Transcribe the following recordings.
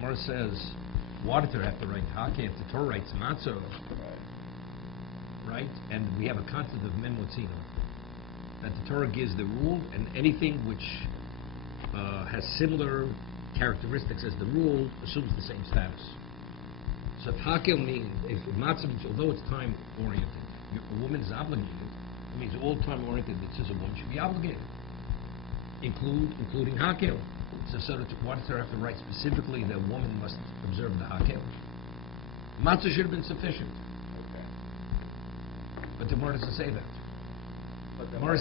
Gemara says, why did Torah have to write hake if the Torah writes matzah? Right? And we have a concept of men motzino, that the Torah gives the rule, and anything which has similar characteristics as the rule assumes the same status. So if hakel means, if matzah means, although it's time oriented, a woman is obligated, it means all time oriented mitzvahs a woman should be obligated, including hakel. So why does Torah have to write specifically that a woman must observe the hakel? Matzah should have been sufficient. Okay. But the Gemara doesn't say that. But The Gemara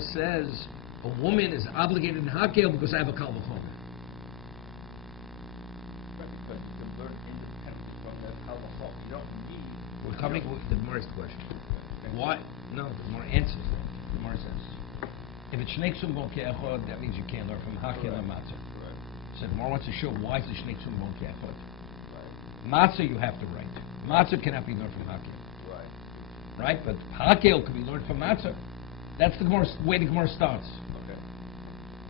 says a woman is obligated in hakel because I have a kal v'chomer. Because you can learn independently from that kal v'chomer. You don't need. We're coming with the Gemara's question. Why? No, the Gemara answers that. The Gemara says, if it's shnei ksum bon ke'echad, that means you can't learn from hakel and matzah. Right. So the Gemara wants to show why it's shnei ksum bon ke'echad. Right. Matzah you have to write. Matzah cannot be learned from hakel. Right. Right? But hakel can be learned from matzah. That's the way the Gemara starts. Okay.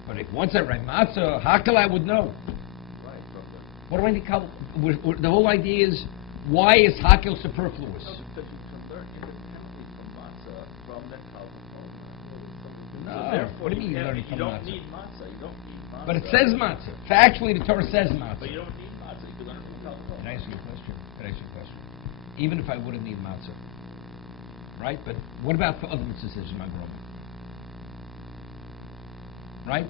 But if once I write matzah, hakel I would know. Right. What do I need? The whole idea is, why is hakel superfluous? No, because you can learn independently from matzah from that kal v'chomer. No. So therefore, What do you mean can't- learning from you don't matzah? need matzah. You don't need matzah. But it says matzah. Factually, the Torah says But matzah. you don't need matzah. You can learn from kal Can v'chomer. I ask you a question? Even if I wouldn't need matzah, right? But what about for other mitzvahs in my growing? Right?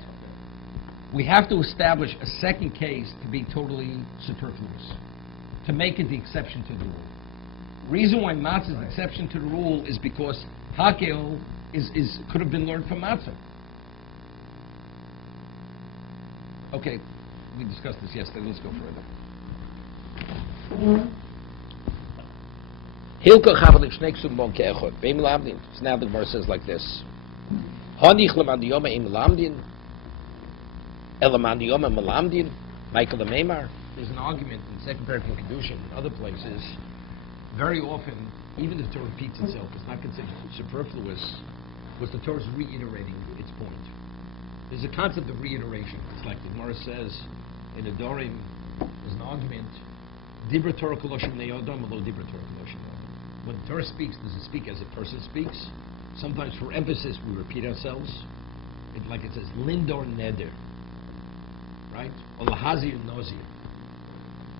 We have to establish a second case to be totally superfluous, to make it the exception to the rule. Reason why matzah is the exception to the rule is because hakel could have been learned from matzah. Okay, we discussed this yesterday. Let's go further. Hilko chavalik shnei ksum bon ke'echad. Be'im lamdin. So now the Gemara says like this. Hanich lemandiyoma im lamdin. Elamandiyoma melamdin. Michael the Meimar. There's an argument in the second paragraph in kiddushin and other places. Very often, even if the Torah repeats itself, it's not considered superfluous because the Torah is reiterating its point. There's a concept of reiteration. It's like the Gemara says in Adorim, there's an argument. Dibra Torah koloshim ne'odam, although Dibra Torah koloshim ne'odam. When the Torah speaks, does it speak as a person speaks? Sometimes for emphasis we repeat ourselves. Like it says, Lindor Neder. Right? Or Lahazir Nozir.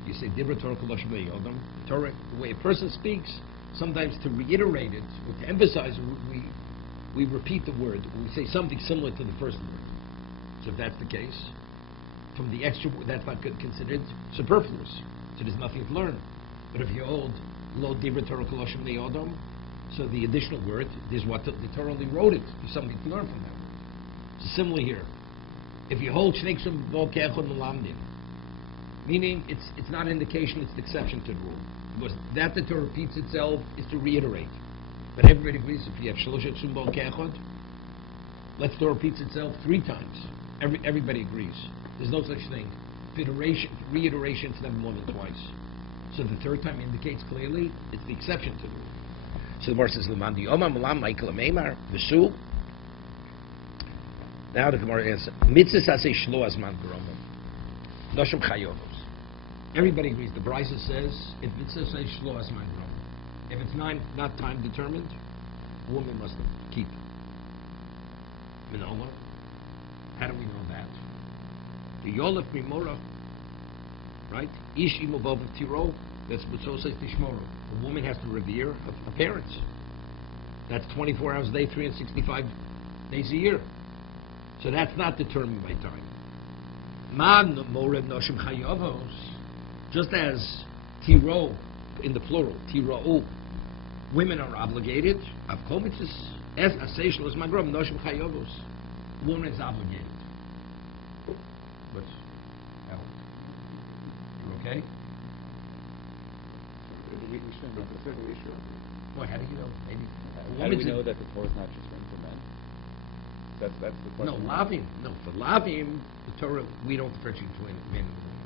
You say Dibra Torah koloshim ne'odam. Torah, the way a person speaks, sometimes to reiterate it, or to emphasize, we repeat the word. We say something similar to the first word. So if that's the case, from the extra, that's not considered superfluous. So there's nothing to learn. But if you hold lo dibra Torah koloshim ne'odam, so the additional word is what the Torah only wrote it. There's something to learn from that. So similarly here, if you hold shnei ksum bo ke'echad melamdin, meaning it's not an indication, it's an exception to the rule. Because that the Torah repeats itself is to reiterate. But everybody agrees if you have shalosh ksum bo ke'echad, let's Torah repeats itself 3 times. Everybody agrees. There's no such thing. Reiteration is never more than twice. So the third time indicates clearly it's the exception to the rule. So the verse says, "L'mandi omam lam Michael Meimar v'sul." Now the Gemara answers, "Mitzvah asay shlo azman gromim, noshim chayovos." Everybody agrees. The Brisa says, if mitzvah asay shlo azman gromim, if it's not time determined, a woman must keep minola. How do we know that? The Yolef Mimora, right? Ish imobov tiro, that's what so says Tishmoro. A woman has to revere her parents. That's 24 hours a day, 365 days a year. So that's not determined by time. Man mored noshim chayavos, just as tiro, in the plural, tirou, women are obligated, avkomitzis, as aseshlo as magrom, noshim chayavos, woman is obligated. But, you okay? We shouldn't consider the issue. Boy, how do you know? Maybe. How do we know that the Torah is not just written for men? That's the No, question. lavim. No, for lavim, the Torah, we don't differentiate between men and women.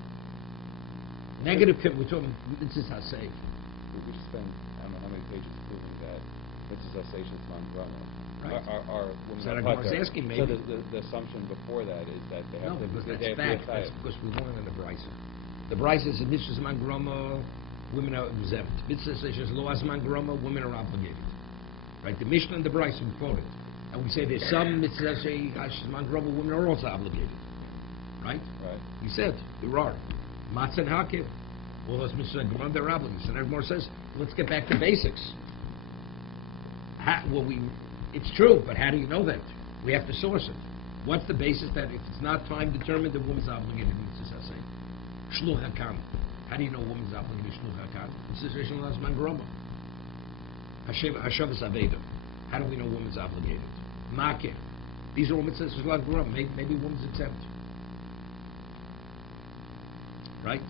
Negative, we're talking, this is how say. We just spend, I don't know how many pages proving that mitzvah seishas man grama. Right. Are women So are the Gemara's putter. asking So maybe. the assumption before that is that they have No, to because they that's have to fact. be That's chayav. because we learn in the Brisa. The Brisa is mitzvahs man grama, women are exempt. Mitzvahs says lo man grama, women are obligated. Right? The Mishnah and the Brisa we quoted, and we say there's some mitzvahs say man grama, women are also obligated. Right? Right. You said there are matzah and hakim. All those mitzvahs grama they're obligated. So Gemara says let's get back to basics. It's true, but how do you know that? We have to source it. What's the basis that if it's not time determined, the woman's obligated to mitzvah say? Shluch hakam. How do you know a woman's obligated to shluch hakam? It's a situation of man groma. Hashavas aveda. How do we know a woman's obligated? Makeh. These are all mitzvahs of man groma. Maybe a woman's exempt. Right?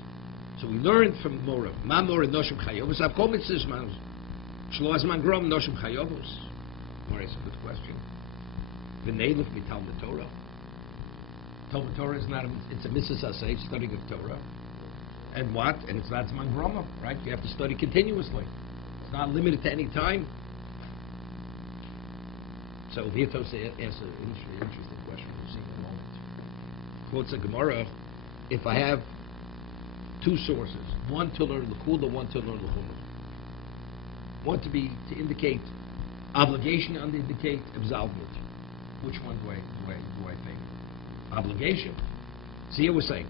So we learned from Mora. Ma Mora noshim chayovos. I've called mitzvahs man. Shluch man groma noshim chayovos. Mora, it's a good question. V'neiluf mitalmud Torah. Talmud Torah is not it's a mitzvah say studying of Torah. And what? And it's not zman grama, right? You have to study continuously. It's not limited to any time. So Vietos asks an interesting question. We'll see in a moment. Quotes a Gemara, if I have two sources, one to learn the Kula, one to learn the Chumrah. One to indicate obligation and indicate absolvement. Which one do I think? Obligation. See, here we're saying,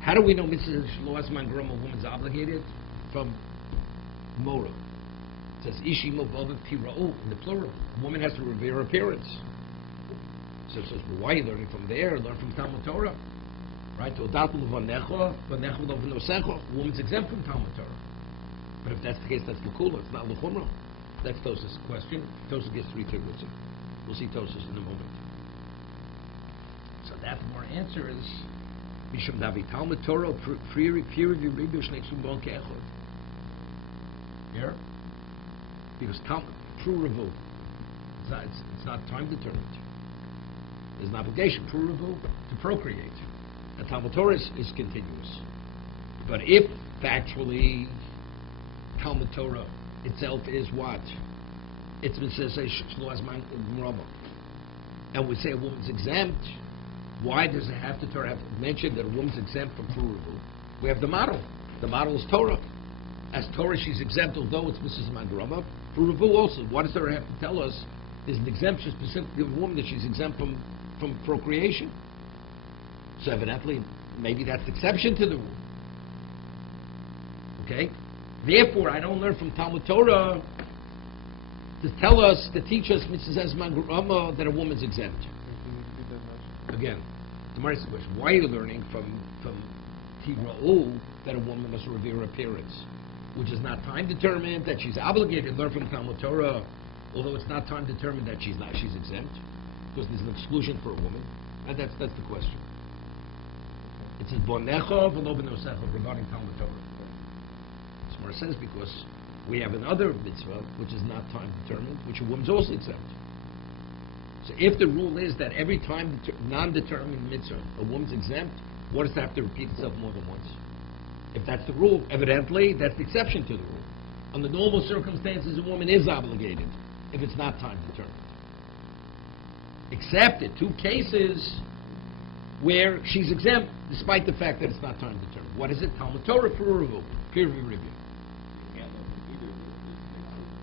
how do we know Mitzvah Shloas Man Grom, a woman's obligated? From Mora. It says, Ishi Movav Pira'u, in the plural. A woman has to revere her appearance. So it says, well, why are you learning from there? Learn from Talmud Torah. Right? A woman's exempt from Talmud Torah. But if that's the case, that's L'Kula, it's not L'Chumrah. That's Tosas' question. Tosas gets 3 tickets. We'll see Tosas in a moment. So that more answer is Mishum Davi Talmud Torah Here? Because Talmud true revu. It's not time determined. There's an obligation, true revu, to procreate. And Talmud Torah is continuous. But if factually Talmud Torah itself is what? It's been said, and we say a woman's exempt. Why does it have to Torah have to mention that a woman's exempt from Puruvu? We have the model. The model is Torah. As Torah, she's exempt, although it's Mrs. Mangrama. Puruvu also. What does Torah have to tell us? There's an exemption specifically of a woman that she's exempt from procreation. So evidently, maybe that's the exception to the rule. Okay? Therefore, I don't learn from Talmud Torah to tell us, to teach us, Mrs. Mangrama, that a woman's exempt. Again, the Gemara asks the question: why are you learning from Tigra'u that a woman must revere her appearance, which is not time determined, that she's obligated to learn from Talmud Torah, although it's not time determined that she's exempt, because there's an exclusion for a woman, and that's the question. It says Bonecha v'lo b'nosecha regarding Talmud Torah. The Gemara says because we have another mitzvah which is not time determined, which a woman's also exempt. So if the rule is that every time non-determined mitzvah, a woman's exempt, what does it have to repeat itself more than once? If that's the rule, evidently, that's the exception to the rule. Under normal circumstances, a woman is obligated if it's not time determined. Except in 2 cases where she's exempt despite the fact that it's not time determined. What is it? Talmud Torah Puruvu, peer review.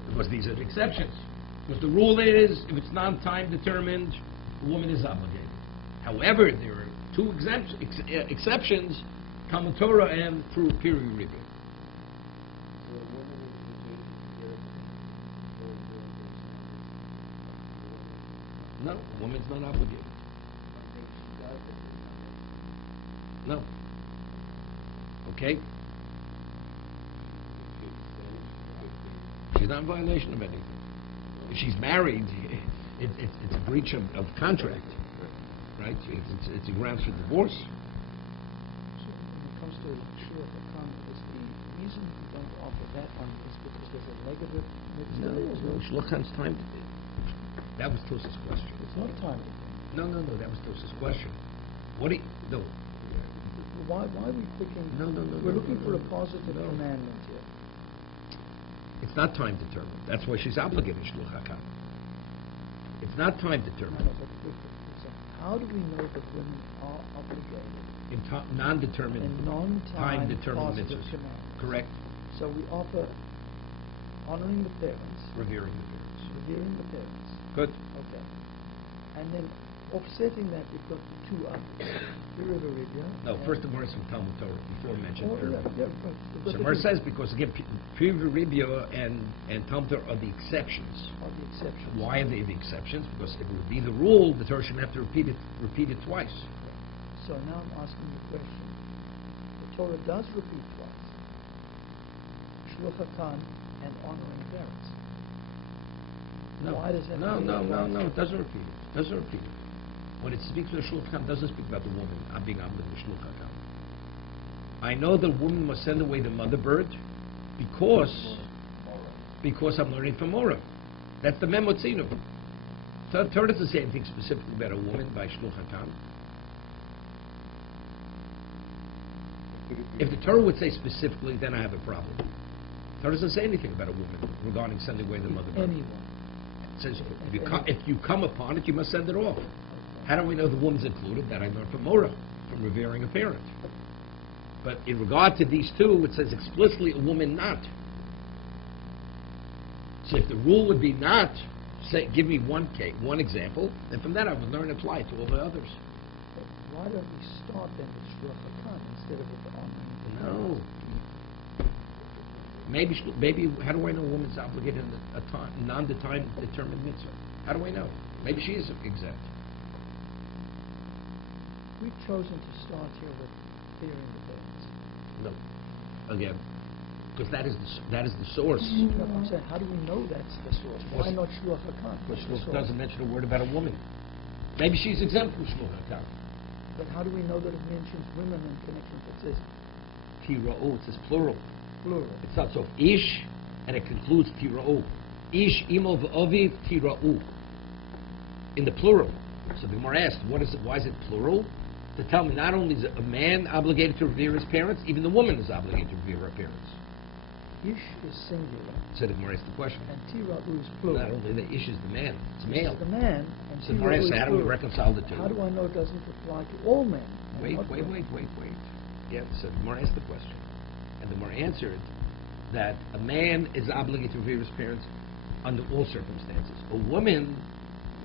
Because these are the exceptions. Because the rule is, if it's non-time determined, the woman is obligated. However, there are 2 exceptions, Talmud Torah and through peer review. No, a woman's not obligated. No. Okay? She's not in violation of anything. If she's married, it's a breach of contract, right? It's a grounds for divorce. So when it comes to shluch hakam, is the reason you don't offer that one is because there's a negative mitzvah? No, shluch hakam's time. That was Tos's question. It's not time. No, that was Tos's question. What do you, no. Why are we picking? No. We're looking for a positive commandment here. It's not time determined. That's why she's obligated shluch hakam. It's not time determined. So how do we know that women are obligated In non-determined, in non-time time-determined positive mitzvahs. commandments? Correct. So we offer honoring the parents, Revering the parents. revering the parents. Good. Okay. And then offsetting that, we've got the two others. Rivia. No, first the Gemara is from Talmud Torah, before mentioned earlier. Right. So Gemara says, because again, Ribia and Talmud Torah are the exceptions. Are the exceptions. Why are they the exceptions? Because if it would be the rule, the Torah shouldn't have to repeat it twice. So now I'm asking you a question. The Torah does repeat twice. Shluch hakam and honoring parents. No. Why does that No, mean twice? it doesn't repeat it. It doesn't repeat it. When it speaks of the shluch hakam, it doesn't speak about the woman. I'm being obligated to shluch hakam. I know the woman must send away the mother bird because I'm learning from Mora. That's the memotzinu. Torah doesn't say anything specifically about a woman by shluch hakam. If the Torah would say specifically, then I have a problem. Torah doesn't say anything about a woman regarding sending away the mother bird. Anyone. It says if you come upon it, you must send it off. How do we know the woman's included? That I learned from Mora, from revering a parent. But in regard to these two, it says explicitly a woman not. So if the rule would be not, say, give me one example, then from that I would learn and apply it to all the others. But why don't we start then with shluch hakam instead of with the honoring? No. Maybe, how do I know a woman's obligated in a non-time determined mitzvah? How do I know? Maybe she is exempt. We've chosen to start here with fearing the parents. No. Again, because that is the source. No, I'm saying, how do we know that's the source? Why not shluch hakam? But What's the Shluch source? doesn't mention a word about a woman. Maybe she's exempt from shluch hakam. But how do we know that it mentions women in connection? It says Tira'u, it says plural. plural. It starts off ish, and it concludes tira'u. Ish imo v'aviv tira'u. In the plural. So the Gemara asked, why is it plural? To tell me not only is a man obligated to revere his parents, even the woman is obligated to revere her parents. Ish is singular, So the Gemara asked the question. and tira'u is plural. Not only the ish is the man, it's Ish male. is the man, and So the Gemara tira'u asked, is how do we plural. reconcile the two? How do I know it doesn't apply to all men? and Wait. not women? Yeah, so the Gemara asked the question. And the Gemara answered that a man is obligated to revere his parents under all circumstances. A woman,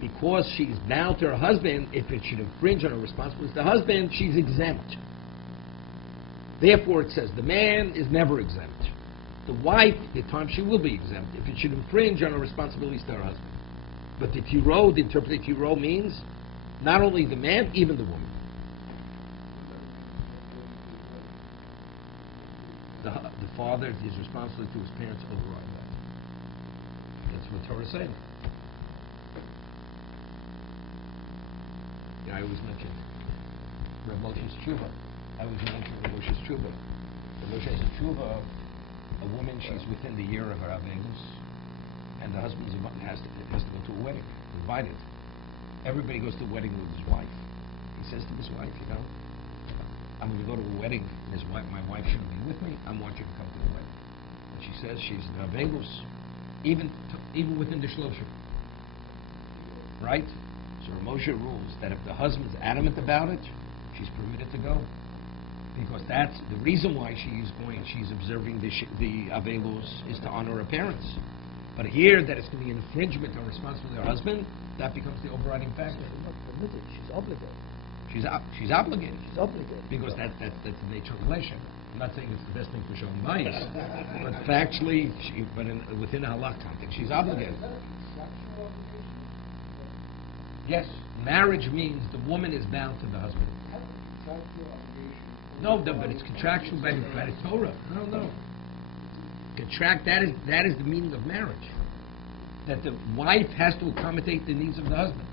because she's bound to her husband, if it should infringe on her responsibilities to the husband, she's exempt. Therefore, it says the man is never exempt. The wife, the time she will be exempt, if it should infringe on her responsibilities to her husband. But the tiro, the interpreted tiro means not only the man, even the woman. The father, his responsibility to his parents override that. That's what Torah is saying. Yeah, I always mention Rav Moshe's tshuva. I always mention Rav Moshe's tshuva. Rav Moshe's tshuva, a woman, she's within the year of her avemus, and the husband has to go to a wedding, invited. Everybody goes to a wedding with his wife. He says to his wife, I'm going to go to a wedding. My wife shouldn't be with me. I want you to come to the wedding. And she says she's an avemus, even within the shloshim. Right? So Moshe rules that if the husband's adamant about it, she's permitted to go. Because that's the reason why she's observing the avemus is to honor her parents. But here, that it's going to be an infringement on responsibility of her husband, that becomes the overriding factor. She's not permitted, she's obligated. She's obligated. She's obligated. Because that's the nature of relation. I'm not saying it's the best thing for showing bias, but factually, within a halakha context, she's obligated. Yes, marriage means the woman is bound to the husband. No, but it's contractual by the Torah. No. That is the meaning of marriage. That the wife has to accommodate the needs of the husband.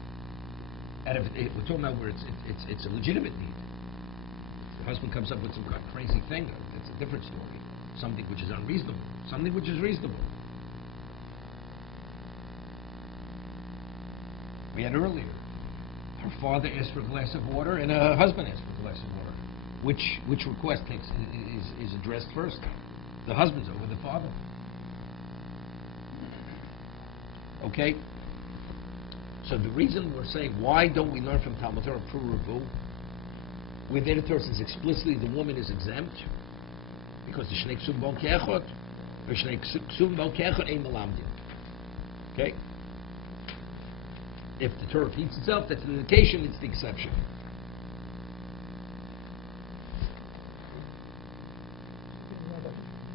And if we're talking about where it's a legitimate need. If the husband comes up with some kind of crazy thing, it's a different story. Something which is unreasonable. Something which is reasonable. We had earlier, her father asked for a glass of water and her husband asked for a glass of water. Which request is addressed first? The husband's over the father. Okay? So the reason we're saying, why don't we learn from Talmud Torah Pru Revu, where the Torah says explicitly the woman is exempt, because the Shnei Ksum Bon Ke'echot, or Shnei Ksum Bon Ke'echot Ein Melamdin. Okay? If the Torah repeats itself, that's an indication, it's the exception.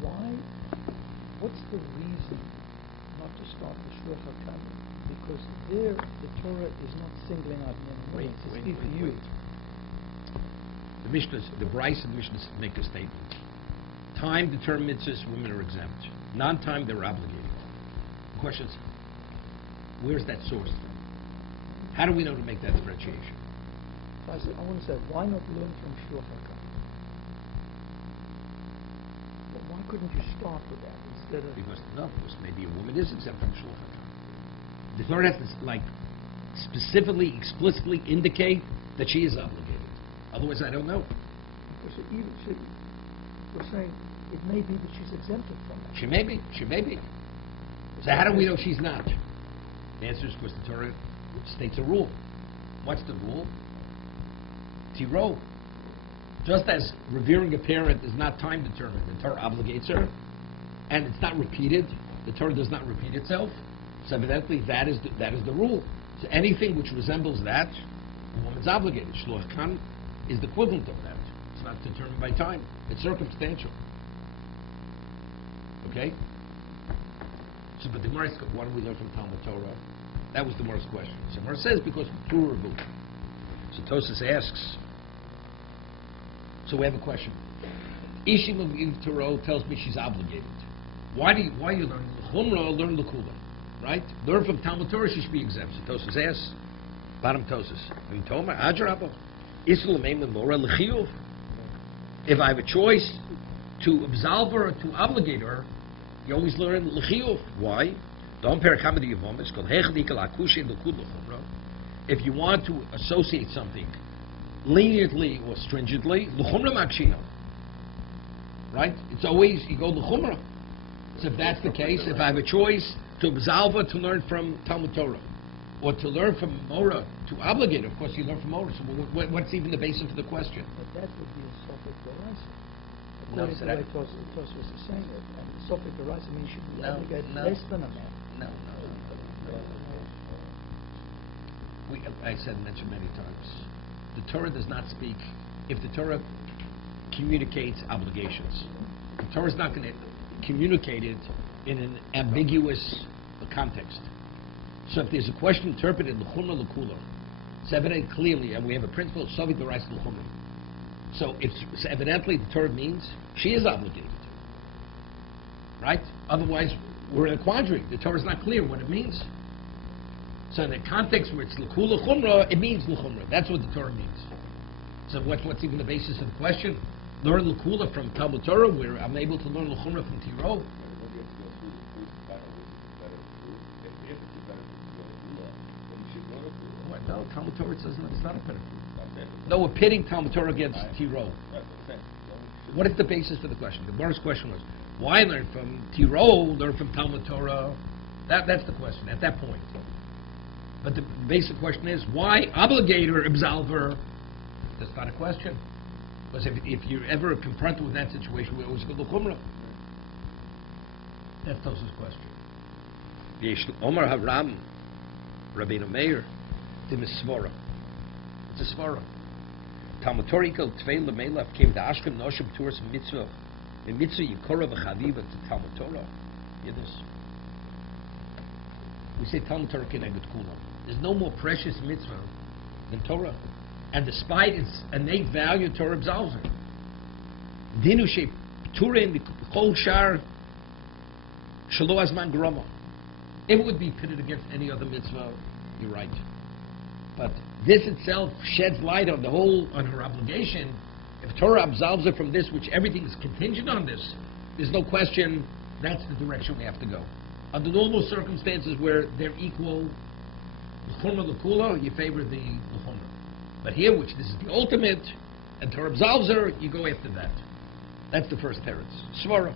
Why? What's the reason not to start with Shluch HaKamim? Because there, the Torah is not singling out men. Wait. You. The Mishnahs, the Bryce and the Mishnahs make a statement. Time determined mitzvahs, women are exempt. Non-time, they're obligated. The question is, where's that source from? How do we know to make that differentiation? So I want to say, why not learn from Shluch HaKamim? Well, why couldn't you start with that instead of... Because maybe a woman is exempt from Shluch HaKamim. The Torah has to, specifically, explicitly indicate that she is obligated. Otherwise, I don't know. Because we're saying it may be that she's exempted from it. She may be. So how do we know she's not? The answer is because the Torah states a rule. What's the rule? Tiro. Just as revering a parent is not time determined, the Torah obligates her, and it's not repeated. The Torah does not repeat itself. So evidently, that is the rule. So anything which resembles that, the woman's obligated. Shluch Kan is the equivalent of that. It's not determined by time. It's circumstantial. Okay? So, but the Gemara says, what do we learn from Talmud Torah? That was the Gemara's question. So Gemara says, because of Pru Revu. So Tosas asks, so we have a question. Ishim of Yiv Torah tells me she's obligated. Why are you learning L'chumra or learn L'kula? Right? Learn from Talmud Torah, she should be exempt. So Tosas asks, bottom Tosas, if I have a choice to absolve her or to obligate her, you always learn l'chiyuv. Why? If you want to associate something leniently or stringently, l'chumra makshiyah. Right? It's always, you go l'chumra. So if that's the case, if I have a choice to absolve her to learn from Talmud Torah, or to learn from Mora, to obligate, of course you learn from Mora. So what's even the basis for the question? But that would be a Sophic Deraisa. No, According to the way Tosfos is saying it, and Sophic Deraisa means you should be obligated less than a man. No. I mentioned many times, the Torah does not speak, if the Torah communicates obligations, the Torah is not going to communicate it in an ambiguous context. So if there's a question interpreted l'chumra l'kula, it's evident clearly, and we have a principle of Sovi D'Oraisa l'chumra. So evidently the Torah means she is obligated, right? Otherwise, we're in a quandary. The Torah is not clear what it means. So in the context where it's l'kula l'chumra, it means l'chumra. That's what the Torah means. So what's even the basis of the question? Learn l'kula from Talmud Torah, where I'm able to learn l'chumra from Tiro. No, Talmud Torah says it's not a better proof. No, we're pitting Talmud Torah against Tiro. What is the basis for the question? The Gemara's question was, why learn from Tiro, learn from Talmud Torah? That's the question at that point. But the basic question is, why obligate or absolve her? That's not a question. Because if you're ever confronted with that situation, we always go to Chumrah. That's Tos's question. Omar Havram, Rabbeinu Meir, it's a svara. Talmud Torah equal tvei lemeilaf came to Ashkem Noshim towards mitzvah. In mitzvah yikora v'chaviva to Talmud Torah. Hear this? We say Talmud Torah keneged kula. There's no more precious mitzvah than Torah, and despite its innate value, Torah absolves her. Dinu she turin b'kol shar shelo azman grama. If it would be pitted against any other mitzvah, you're right. But this itself sheds light on on her obligation. If Torah absolves her from this, which everything is contingent on this, there's no question that's the direction we have to go. Under normal circumstances where they're equal, l'chumra l'kula, you favor the l'chumra. But here, which this is the ultimate, and Torah absolves her, you go after that. That's the first teretz. Svara.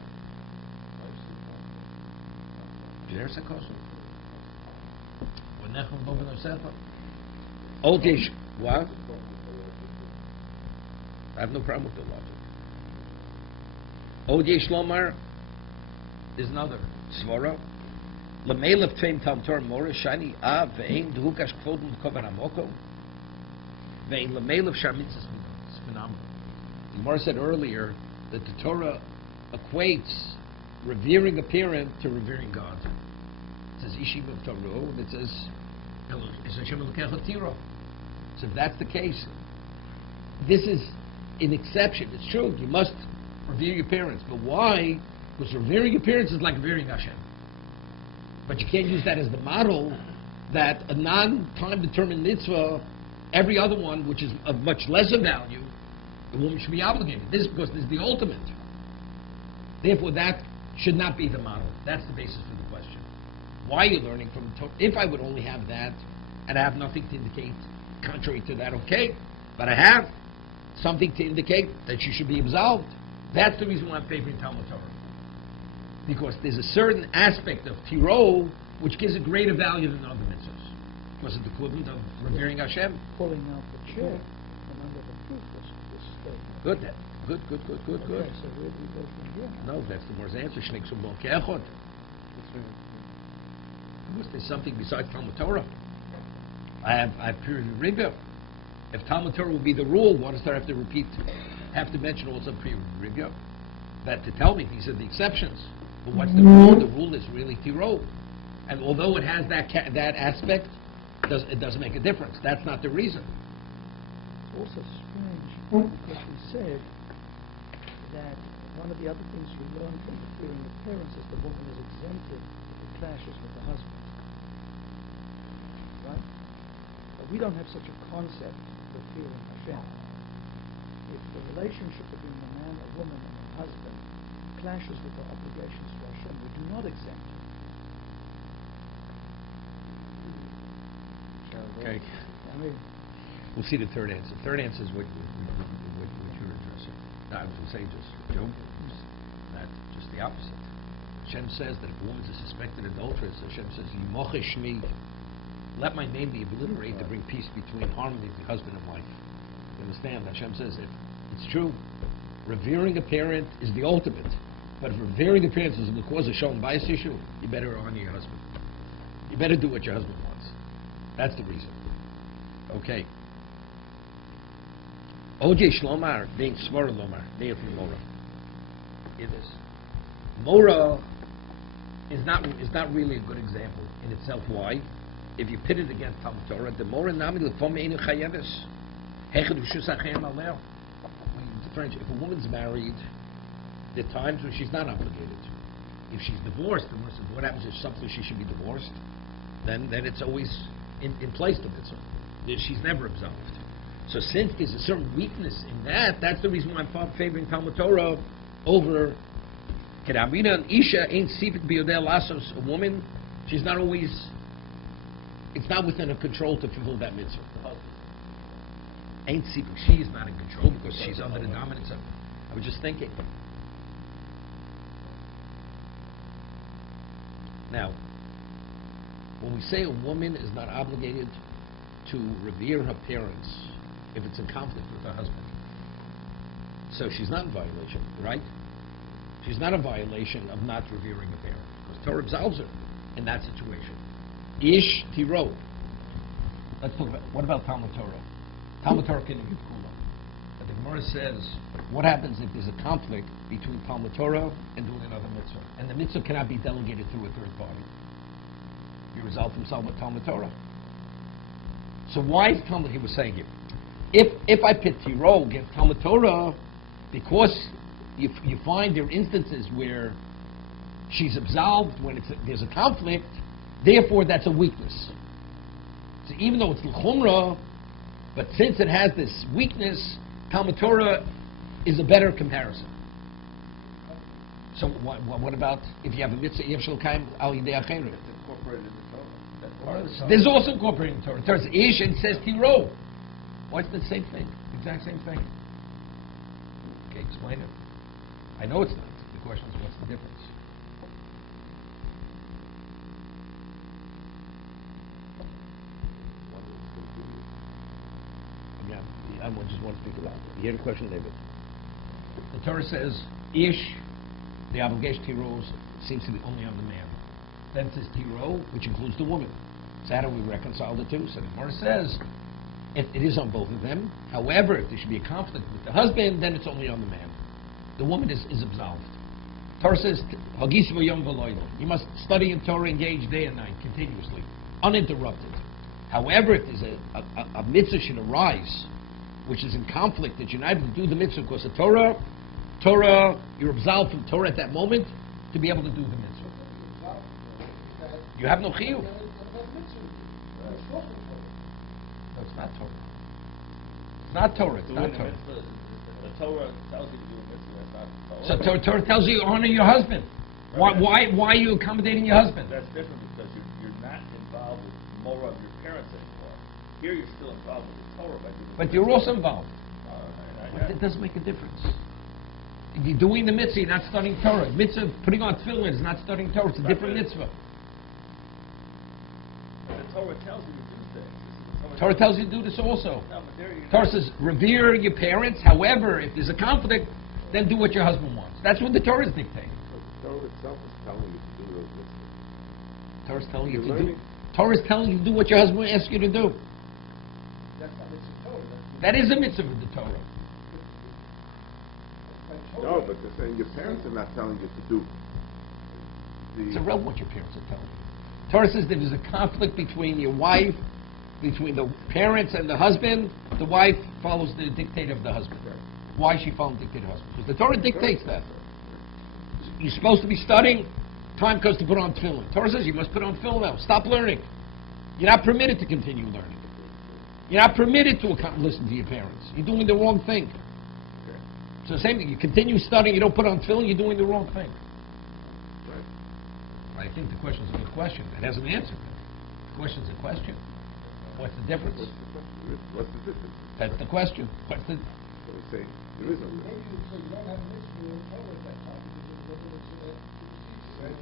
Old Yesh, what? I have no problem with the logic. Old Yesh Lomar is another svara. Lemelev Tveim Tam Torah Mora Shani Av Ve'ein Dehukash Kvodum Kovan Amoko Ve'ein Lemelev Sharmitzas Spinam. The Gemara said earlier that the Torah equates revering a parent to revering God. It says Ishiv of Torah, and it says Hashem Elokecha Tiro. So if that's the case, this is an exception. It's true, you must revere your parents. But why? Because revering your parents is like revering Hashem. But you can't use that as the model that a non-time determined mitzvah, every other one, which is of much lesser value, the woman should be obligated. This because this is the ultimate. Therefore, that should not be the model. That's the basis for the question. Why are you learning from the Torah? If I would only have that, and I have nothing to indicate contrary to that, okay. But I have something to indicate that you should be absolved. That's the reason why I'm favoring Talmud Torah. Because there's a certain aspect of Tiro which gives a greater value than other mitzvahs. Because it's the equivalent of revering Hashem. Pulling out the chair and under the proof this statement. Good. Good. Okay, so where do we go from here? No, that's the Gemara's answer. Shneik Subon Ke'echot. Because there's something besides Talmud Torah. I have period ribah. If Talmud Torah will be the rule, why does there have to mention also period ribah? That to tell me these are the exceptions. But what's the rule? The rule is really Tiro. And although it has that aspect, it doesn't make a difference. That's not the reason. It's also strange because we said that one of the other things we learn from the fearing of parents is the woman is exempted if it clashes with the husband. Right? But we don't have such a concept for fearing Hashem. If the relationship between a man, a woman, and a husband clashes with the obligations to Hashem, we do not exempt him. Okay. I mean, We'll see the third answer. The third answer is what you're addressing. No, I was going to say just Job. That's just the opposite. Hashem says that if a woman's a suspected adulteress, Hashem says, "Yimochesh me, let my name be obliterated to bring peace between harmony between husband and wife." You understand? Hashem says if it's true, revering a parent is the ultimate. But if revering a parent is the cause of showing bias issue, you better honor your husband. You better do what your husband wants. That's the reason. Okay. OJ Shlomar being Smora Lomar, Neophil Mora. Hear this. Mora is not really a good example in itself. Why? If you pit it against Talmud Torah, the Mora Nami Lefom Einu Chayeves. Hechad Ushusachem Aleo. If a woman's married, there are times when she's not obligated. If she's divorced, what happens if something she should be divorced? Then it's always in place to mitzvah. She's never absolved. So since there's a certain weakness in that, that's the reason why I'm favoring Talmud Torah over Kedamina and Isha ain't sifik biyodei lasos. A woman, she's not always. It's not within her control to fulfill that mitzvah. Ain't sifik. She is not in control because she's under the dominance of. I was just thinking. Now, when we say a woman is not obligated to revere her parents if it's in conflict with her husband, so she's not in violation, right? She's not a violation of not revering a parent because Torah absolves her in that situation. Ish tiro. Let's talk about what about Talmud Torah? Talmud Torah can give kula. But the Gemara says, what happens if there's a conflict between Talmud Torah and doing another mitzvah, and the mitzvah cannot be delegated through a third party? You result from Talmud Torah. So why is Talmud? He was saying here, if I pit tiro against Talmud Torah, because you find there are instances where she's absolved when there's a conflict, therefore that's a weakness. So even though it's l'chumrah, but since it has this weakness, Talmud Torah is a better comparison. So what about if you have a mitzvah yev shel kaim al yidei acheru? It's incorporated in the Torah. That's part of the Torah. There's also incorporated in the Torah. There's ish and it says tiro. What's the same thing? Exact same thing. Okay, explain it. I know it's not. The question is, what's the difference? Someone just wants to speak aloud. You hear the question, David? The Torah says, Ish, the obligation Tiro seems to be only on the man. Then it says Tiro, which includes the woman. So how do we reconcile the two? So the Gemara says, it is on both of them. However, if there should be a conflict with the husband, then it's only on the man. The woman is absolved. Torah says, you must study in Torah, engage day and night, continuously, uninterrupted. However, if there's a mitzvah should arise, which is in conflict, that you're not able to do the mitzvah because the Torah, you're absolved from Torah at that moment to be able to do the mitzvah. You have no chiyuv. No, it's not Torah. It's not Torah. It's not Torah. The Torah tells you to do a mitzvah. That's not So Torah tells you honor your husband. Why are you accommodating your husband? That's different because you're not involved with more of your parents anymore. Here you're still involved with the Torah. But you're also involved. But it doesn't make a difference. If you're doing the mitzvah, you're not studying Torah. Mitzvah, putting on tefillin is not studying Torah. It's a different mitzvah. The Torah tells you to do things. Torah tells you to do this also. No, but there you Torah says, revere your parents. However, if there's a conflict, then do what your husband wants. That's what the Torah is dictating. The Torah itself is telling you to do those mitzvahs. Torah's telling you You're to do. learning. Torah's telling you to do what your husband asks you to do. That's not mitzvah Torah. That is a mitzvah of the Torah. No, but they're saying your parents are not telling you to do It's the... irrelevant what your parents are telling you. Torah says that there's a conflict between your wife, between the parents and the husband. The wife follows the dictate of the husband. Why is she following the dictate of the husband? Because the Torah dictates that. You're supposed to be studying. Time comes to put on tefillin. Torah says you must put on tefillin now. Stop learning. You're not permitted to continue learning. You're not permitted to listen to your parents. You're doing the wrong thing. So the same thing. You continue studying. You don't put on tefillin. You're doing the wrong thing. I think the question's a good question. It has an answer. The question's a question. What's the difference? What's the difference? That's the question. What's the... So we say there is no Maybe difference. you say you don't have a mitzvah in Torah at that time because there's no mitzvah there. You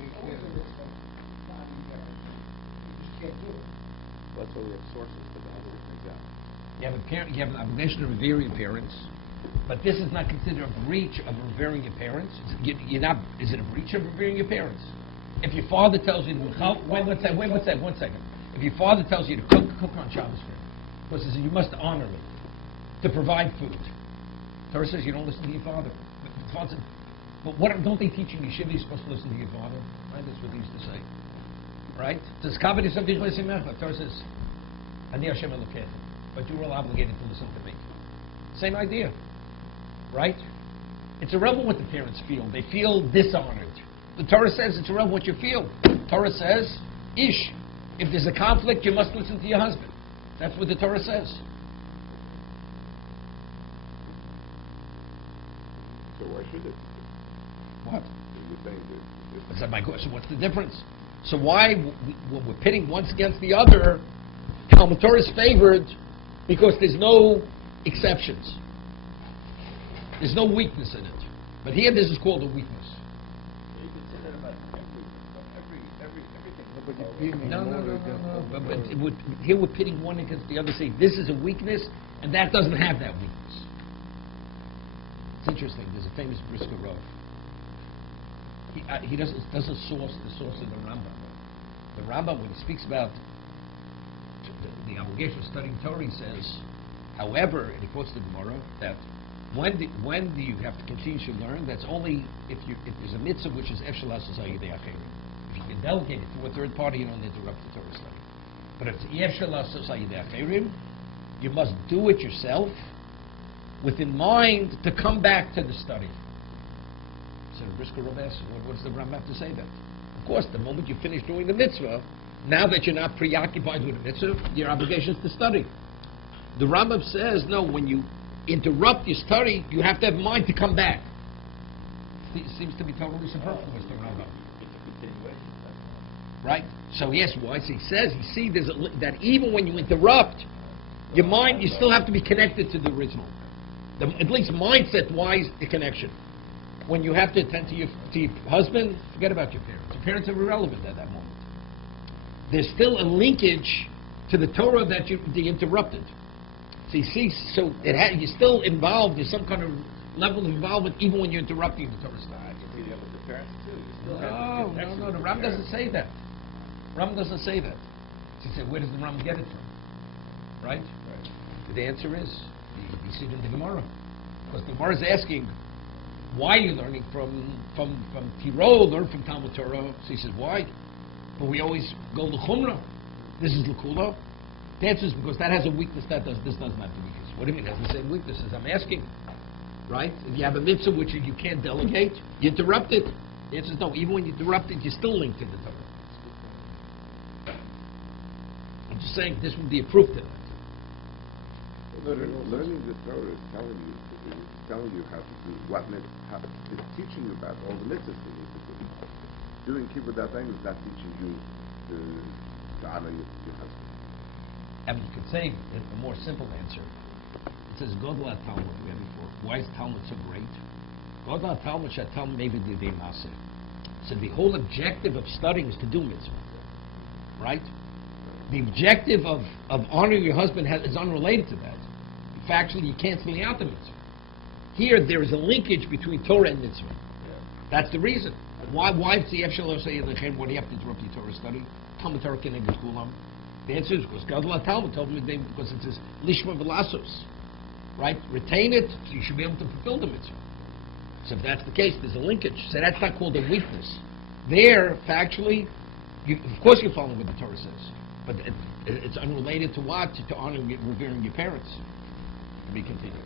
just can't do it. That's why we have sources for that. You have a parent. You have an obligation to revere your parents, but this is not considered a breach of revering your parents. You're not. Is it a breach of revering your parents? If your father tells you to wait one second. If your father tells you to cook on Shabbos for him, because he says you must honor me to provide food. Torah says you don't listen to your father. But what don't they teach you in yeshiva? You're supposed to listen to your father, right? That's what they used to say, right? Does Kabbalah something like that? Torah says, "Ani Hashem Elokeichem," but you're all obligated to listen to me. Same idea, right? It's irrelevant what the parents feel. They feel dishonored. The Torah says it's irrelevant what you feel. Torah says, Ish, if there's a conflict, you must listen to your husband. That's what the Torah says. So why should it? What? You're saying that... Is that my question? What's the difference? So why, when we're pitting once against the other, Talmud Torah is favored because there's no exceptions. There's no weakness in it. But here this is called a weakness. You can say that about everything. But you're being No. But here we're pitting one against the other, saying this is a weakness, and that doesn't have that weakness. It's interesting. There's a famous Brisker Rav. He doesn't source in the Rambam. The Rambam, when he speaks about the obligation of studying Torah, he says, however, and he quotes the Gemara, that when do you have to continue to learn? That's only if there's a mitzvah which is Efshel HaSosai Yidei Acherim. If you can delegate it to a third party, you don't interrupt the Torah study. But if it's Efshel HaSosai Yidei Acherim, you must do it yourself with in mind to come back to the study. So the Brisker Rav asks, what does the Rambam have to say then? Of course, the moment you finish doing the mitzvah, now that you're not preoccupied with the mitzvah, your obligation is to study. The Rambam says, no, when you interrupt your study, you have to have mind to come back. It seems to be totally superfluous, the Rambam. It's a continuation. Right? So yes, why? So he says, you see, that even when you interrupt, your mind, you still have to be connected to the original. At least mindset-wise, the connection. When you have to attend to your husband, forget about your parents. Your parents are irrelevant at that moment. There's still a linkage to the Torah that they interrupted. See, so you're still involved. There's some kind of level of involvement even when you're interrupting the Torah study. Meeting up with the parents too. You still have No, to get no, connection no. with The the Ram parents. doesn't say that. Ram doesn't say that. She said, where does the Ram get it from? Right? Right. The answer is, you see it in the Gemara. Because the Gemara is asking, why are you learning from Tiro, learn from Talmud Torah? So he says, why? But we always go to Chumrah. This is L'Kula. The answer is because that has a weakness, this doesn't have the weakness. What do you mean it has the same weaknesses? I'm asking. Right? If you have a mitzvah which you can't delegate, you interrupt it. The answer is no. Even when you interrupt it, you're still linked to the Torah. I'm just saying this would be a proof to that. Learning the Torah is telling you how to do what it's teaching you about all the mitzvahs you need to do. Doing kibbutz time is not teaching you to honor your husband. And you could say a more simple answer. It says, Godla Talmud, we had before. Why is Talmud so great? Godla Talmud Shatam maybe the Maseh. So the whole objective of studying is to do mitzvah. Right? The objective of honoring your husband is unrelated to that. Factually, you're canceling out the mitzvah. Here, there is a linkage between Torah and mitzvah. That's the reason. Why say, what do you have to interrupt your Torah study? Commentator Keneged Kulam. The answer is because Gadol Talmud told me because it says Lishma Velasos. Right? Retain it, so you should be able to fulfill the mitzvah. So if that's the case, there's a linkage. So that's not called a weakness. There, factually, of course you're following what the Torah says. But it's unrelated to what? To honoring, revering your parents. To be continued.